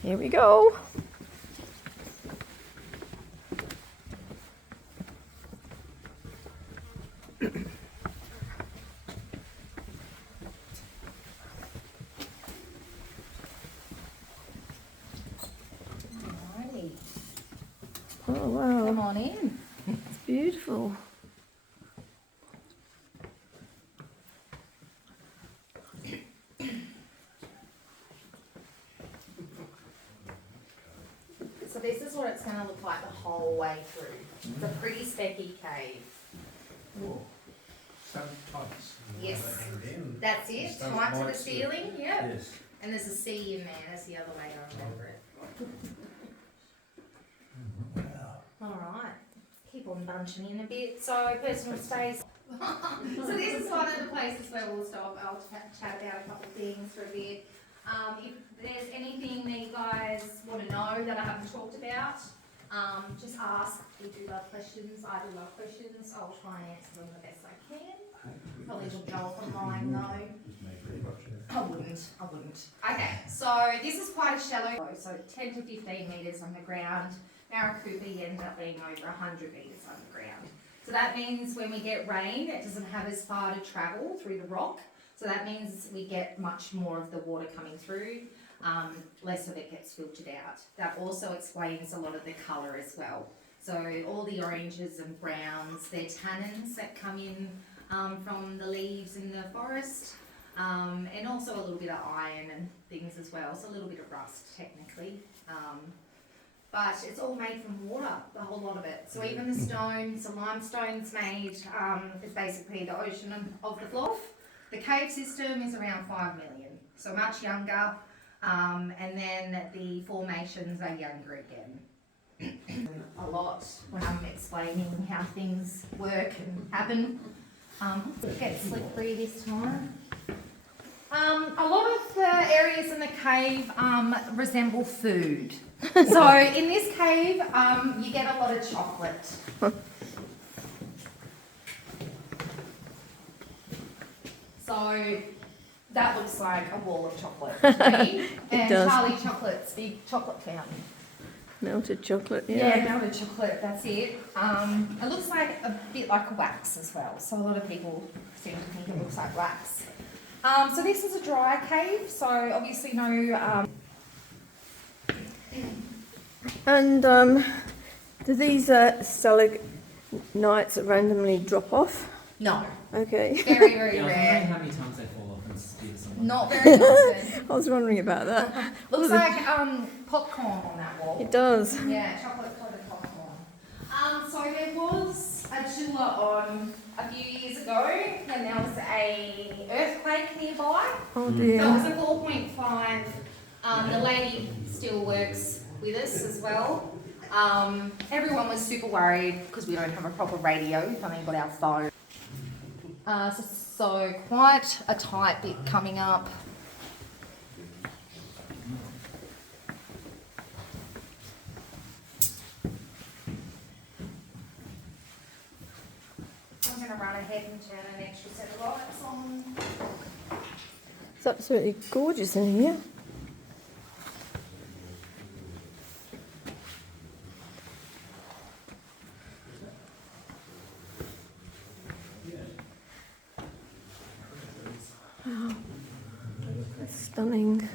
Here we go. Alrighty. Oh wow, Come on in. it's beautiful. So this is what it's going to look like the whole way through. It's a pretty specky cave. Tights. Yes. Hang in. That's it, Stuff tight to the lights ceiling, yep. Yes. And there's a C in there, that's the other way I remember it. Alright, keep on bunching in a bit. So personal space. So this is one of the places where we'll stop. I'll chat about a couple of things for a bit. If there's anything that you guys want to know that I haven't talked about, just ask. We do love questions. I do love questions. I'll try and answer them the best I can. Probably will go off online though. I wouldn't. Okay, so this is quite a shallow, so 10 to 15 metres underground. Maricopa ends up being over 100 metres underground. So that means when we get rain, it doesn't have as far to travel through the rock. So that means we get much more of the water coming through, less of it gets filtered out. That also explains a lot of the colour as well. So all the oranges and browns, they're tannins that come in from the leaves in the forest, and also a little bit of iron and things as well, so a little bit of rust technically. But it's all made from water, the whole lot of it. So even the stones, the limestone's made, is basically the ocean of the floor. The cave system is around 5 million, so much younger, and then the formations are younger again. A lot when I'm explaining how things work and happen. It gets slippery this time. A lot of the areas in the cave resemble food. So in this cave, you get a lot of chocolate. So that looks like a wall of chocolate to me. And does. Charlie Chocolate's big chocolate fountain. Melted chocolate, Yeah, melted chocolate, that's it. It looks like a bit like wax as well. So a lot of people seem to think it looks like wax. So this is a dry cave, so obviously no... And do these stalagmites randomly drop off? No. Okay. Very, very Yeah, I was wondering rare. how many times they fall off and steer someone. Not very often. I was wondering about that. Looks like popcorn on that wall. It does. Yeah, chocolate coated popcorn. So there was a chiller on a few years ago when there was a earthquake nearby. Oh So it dear. was a 4.5. The lady still works with us as well. Everyone was super worried because we don't have a proper radio. We've only got our phone. So quite a tight bit coming up. I'm going to run ahead and turn an extra set of lights on. It's absolutely gorgeous in here. Wow. That's stunning.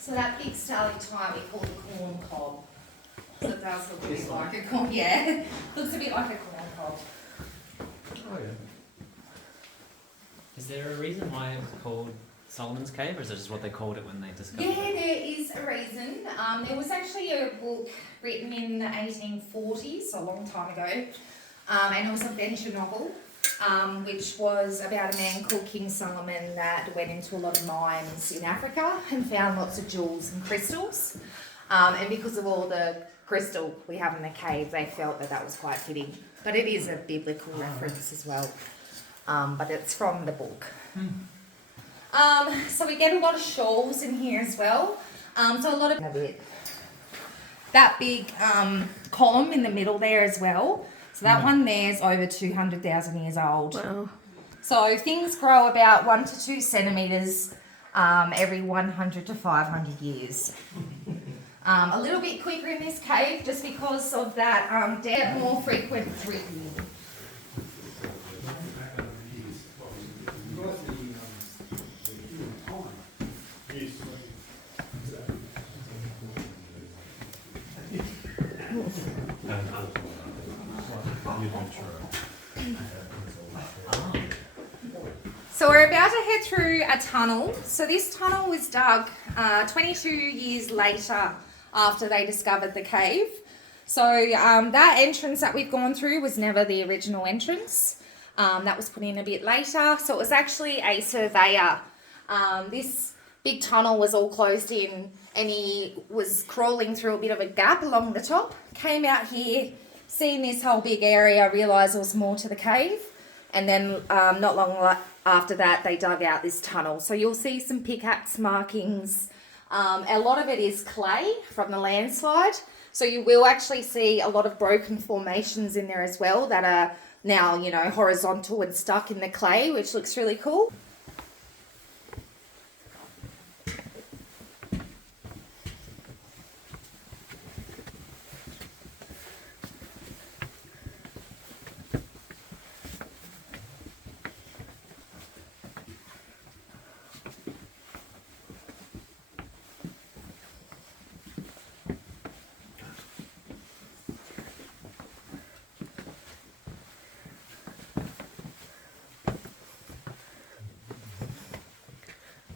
So that big stalactite we call the corn cob. So it does look a bit like a corn, yeah. Looks a bit like a corn cob. Oh yeah. Is there a reason why it was called Solomon's Cave, or is it just what they called it when they discovered Yeah, it? there is a reason. There was actually a book written in the 1840s, so a long time ago, and it was a venture novel, which was about a man called King Solomon that went into a lot of mines in Africa and found lots of jewels and crystals. And because of all the crystal we have in the cave, they felt that that was quite fitting. But it is a biblical reference as well. but it's from the book. So we get a lot of shawls in here as well. So a lot of that big column in the middle there as well. So that one there is over 200,000 years old. Wow. So things grow about 1 to 2 centimetres every 100 to 500 years. A little bit quicker in this cave just because of that more frequent dripping. So we're about to head through a tunnel. So this tunnel was dug 22 years later after they discovered the cave. So that entrance that we've gone through was never the original entrance. That was put in a bit later. So it was actually a surveyor. This big tunnel was all closed in and he was crawling through a bit of a gap along the top. Came out here, seen this whole big area, realised there was more to the cave. And then not long after that, they dug out this tunnel. So you'll see some pickaxe markings. A lot of it is clay from the landslide. So you will actually see a lot of broken formations in there as well that are now, you know, horizontal and stuck in the clay, which looks really cool.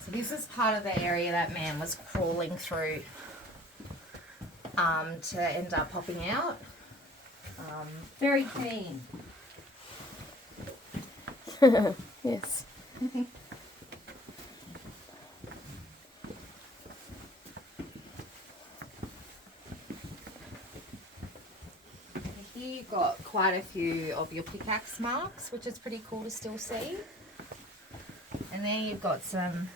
So this is part of the area that man was crawling through to end up popping out. Very clean. Yes. Here you've got quite a few of your pickaxe marks, which is pretty cool to still see. And then you've got some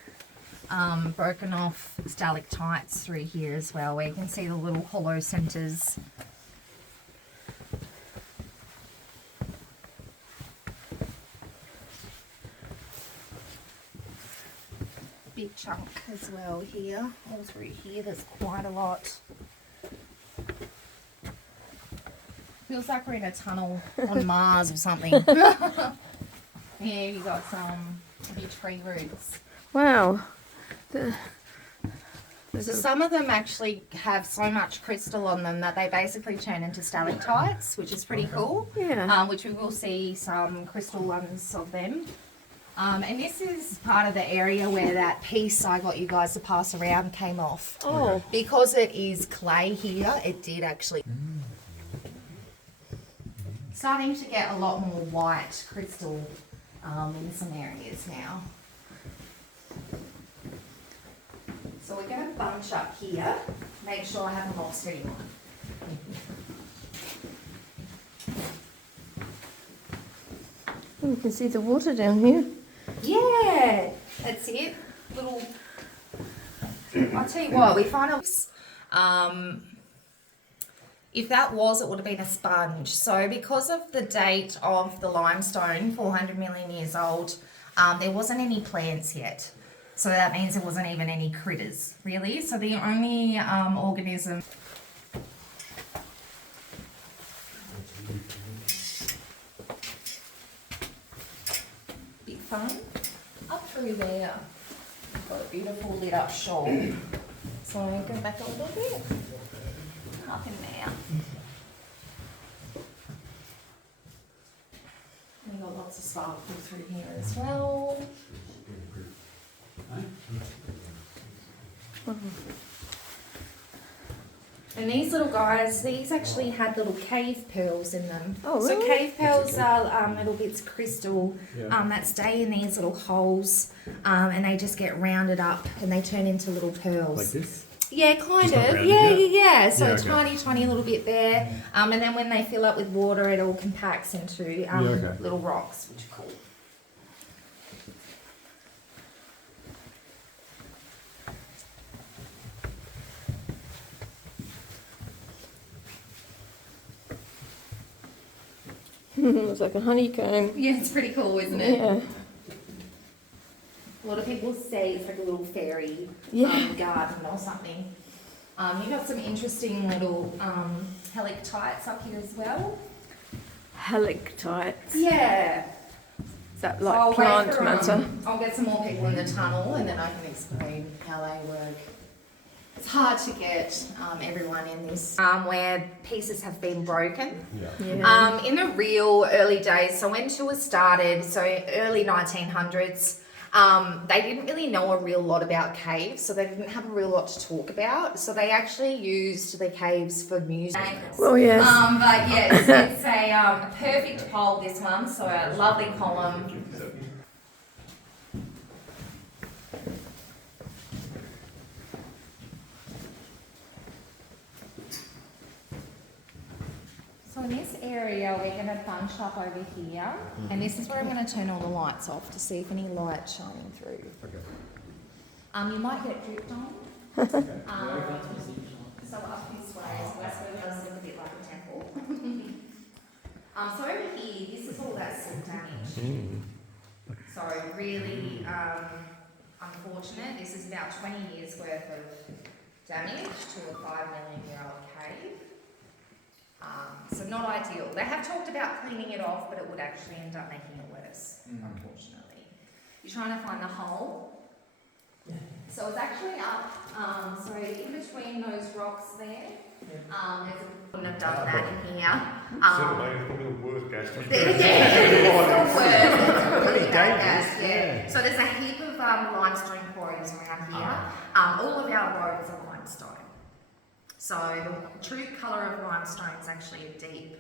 broken off stalactites through here as well, where you can see the little hollow centres. Big chunk as well here, all through here, there's quite a lot. Feels like we're in a tunnel on Mars or something. Yeah, you got some big tree roots. Wow. So some of them actually have so much crystal on them that they basically turn into stalactites, which is pretty cool. Yeah. Which we will see some crystal ones of them. And this is part of the area where that piece I got you guys to pass around came off. Oh. Because it is clay here, it did actually. Starting to get a lot more white crystal in some areas now. So we're going to bunch up here, make sure I haven't lost anyone. Oh, you can see the water down here. Yeah, that's it. Little. I'll tell you what, we find if that was, it would have been a sponge. So because of the date of the limestone, 400 million years old, there wasn't any plants yet. So that means there wasn't even any critters, really. So the only organism. Bit fun. Up through there, we've got a beautiful lit up shawl. So go back a little bit. Up in there. We've got lots of sparkle through here as well. And these little guys, these actually had little cave pearls in them. Oh, So really? cave pearls are little bits of crystal that stay in these little holes, and they just get rounded up and they turn into little pearls. Like this? Yeah, kind It's not of. rounded Yeah, yet? yeah. So Yeah, okay. tiny little bit there. And then when they fill up with water, it all compacts into okay. little rocks, which are cool. It's like a honeycomb. Yeah, it's pretty cool, isn't it? Yeah. A lot of people say it's like a little fairy Yeah. garden or something. You've got some interesting little helictites up here as well. Helictites. Yeah. Is that So like I'll wait plant for, matter? I'll get some more people in the tunnel and then I can explain how they work. It's hard to get everyone in this where pieces have been broken. Yeah. Yeah. In the real early days, so when tours started, so early 1900s, they didn't really know a real lot about caves, so they didn't have a real lot to talk about. So they actually used the caves for music. Well, yes. But yes, it's a perfect pole, this one, so a lovely column. So in this area, we're going to bunch up over here, and this is where I'm going to turn all the lights off to see if any light's shining through. Okay. You might get dripped on. So up this way, so that's where it does look a bit like a temple. So over here, this is all that silt damage. So really unfortunate. This is about 20 years worth of damage to a 5 million year old cave. So not ideal. They have talked about cleaning it off, but it would actually end up making it worse, unfortunately. You're trying to find the hole. So it's actually up, so in between those rocks there, wouldn't have done that in here. Certainly, probably the worst gas to be Pretty dangerous, yeah. So there's a heap of limestone quarries around here. All of our roads are limestone. So the true colour of limestone is actually a deep,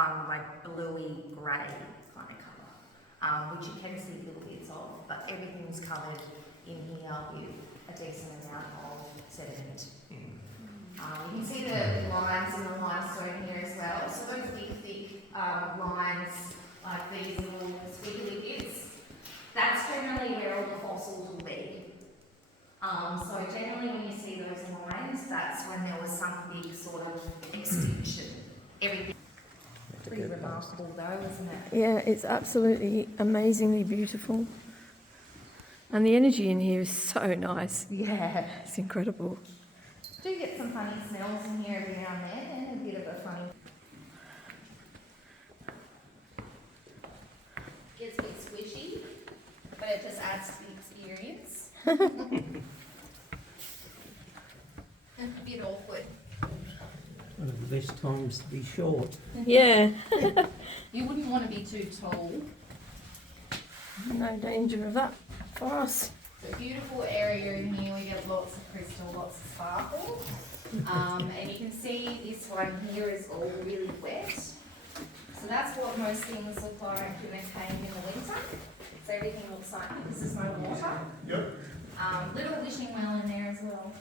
like bluey grey kind of colour, which you can see little bits of, but everything's covered in here with a decent amount of sediment. You can see the lines in the limestone here as well. So those big thick lines, like these little squiggly bits, that's generally where all the fossils will be. So generally when you see those lines, that's when there was some big sort of extinction. Everything. Pretty remarkable though, isn't it? Yeah, it's absolutely amazingly beautiful. And the energy in here is so nice. Yeah. It's incredible. Do get some funny smells in here every now and then, and a bit of a funny. Gets a bit squishy, but it just adds to the experience. A bit awkward. One of the best times to be short. Yeah. You wouldn't want to be too tall. No danger of that for us. It's a beautiful area in here. We get lots of crystal, lots of sparkle. And you can see this one here is all really wet. So that's what most things look like in a cave in the winter. So everything looks like this is no water. Yep. Little wishing well in there as well.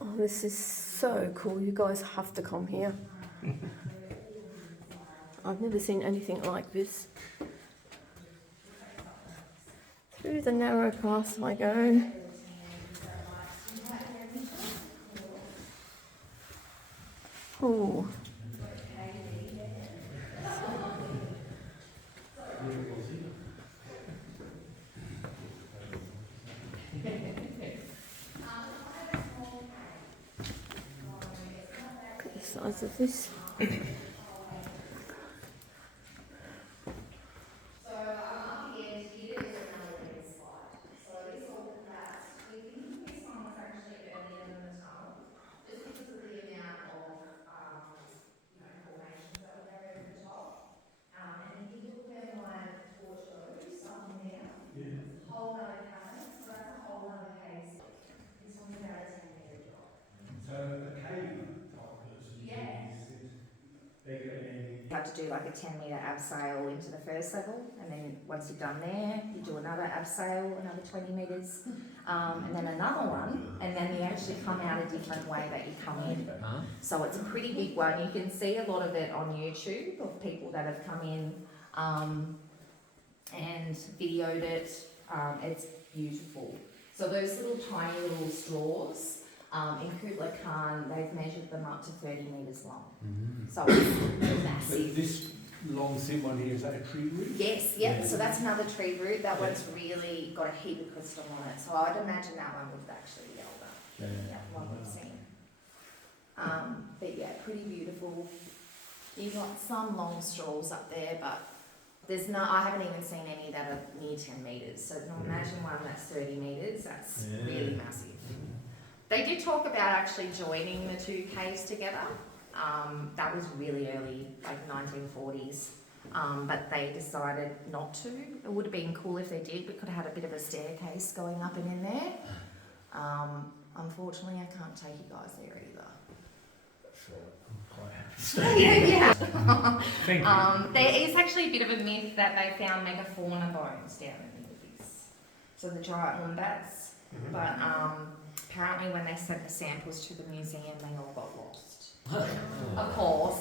Oh, this is so cool. You guys have to come here. I've never seen anything like this. Through the narrow path I go. Oh. Look at the size of this. You have to do like a 10-metre abseil into the first level, and then once you've done there, you do another abseil, another 20 metres, and then another one, and then you actually come out a different way that you come in. So it's a pretty big one. You can see a lot of it on YouTube of people that have come in and videoed it. It's beautiful. So those little tiny little straws, in Kubla Khan, they've measured them up to 30 metres long. So it's So massive. this long thin one here, is that a tree root? Yes, yep, so that's another tree root. That one's really got a heap of crystal on it. So I'd imagine that one would actually be older. Yeah, one we've seen. But yeah, pretty beautiful. You've got some long straws up there, but there's no, I haven't even seen any that are near 10 metres. So now imagine one that's 30 metres, that's really massive. They did talk about actually joining the two caves together. That was really early, like 1940s. But they decided not to. It would have been cool if they did. We could have had a bit of a staircase going up and in there. Unfortunately, I can't take you guys there either. Yeah. Thank you. There is actually a bit of a myth that they found megafauna bones down in the abyss. So the giant wombats. But apparently when they sent the samples to the museum, they all got lost. Of course.